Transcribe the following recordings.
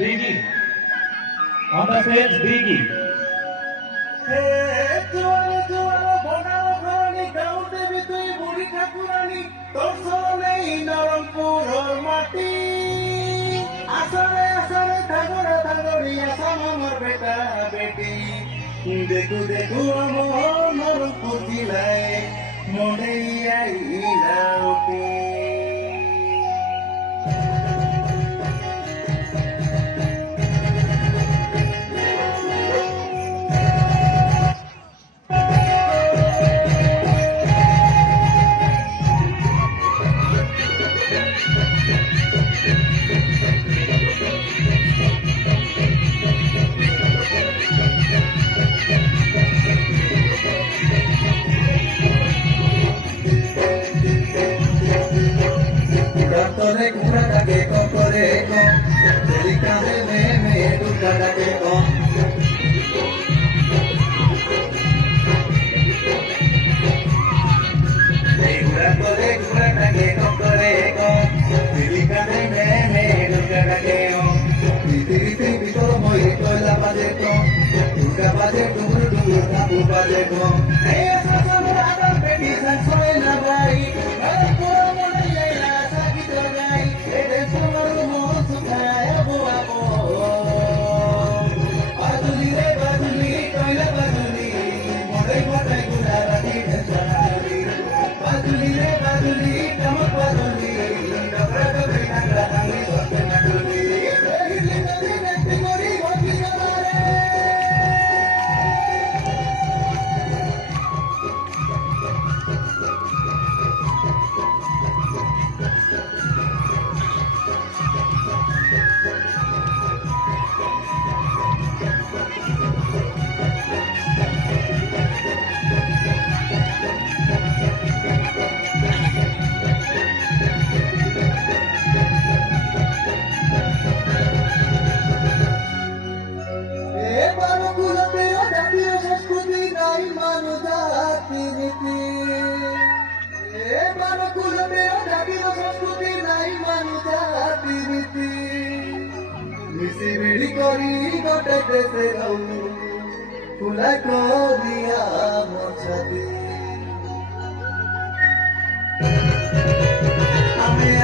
Biggie. On the stage, Biggie. देखू देखू मोर पुतिलाई मनै आइलाउटी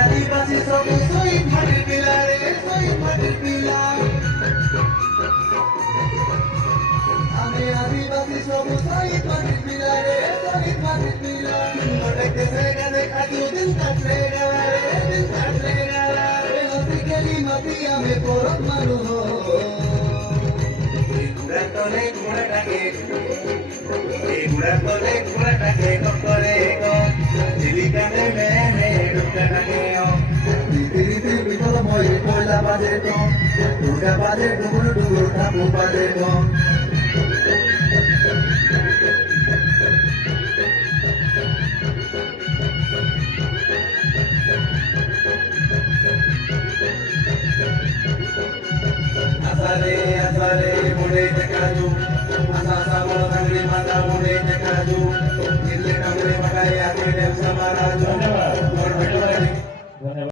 आदिवासी सब सोई माटी पिला रे सोई माटी पिला आदिवासी सब सोई माटी पिला रे सोई माटी पिला मोटे से गले खातू दिन काटलेगा रे दिन काटलेगा रे होती गली मतिया में पोरत मारू हो गुड़ातले गुड़ाटाके करे को चिलिकाने में डुकाटाके রীতি বিকল মই পয়লা বাজে তো দুর্গা বাজে ডুগুর ডুগুর ঠাকুর বাজে তো আসারে মুড়ে দেখাজু আসা সাবল থাকলে মাথা মুড়ে দেখাজু দিলে কামড়ে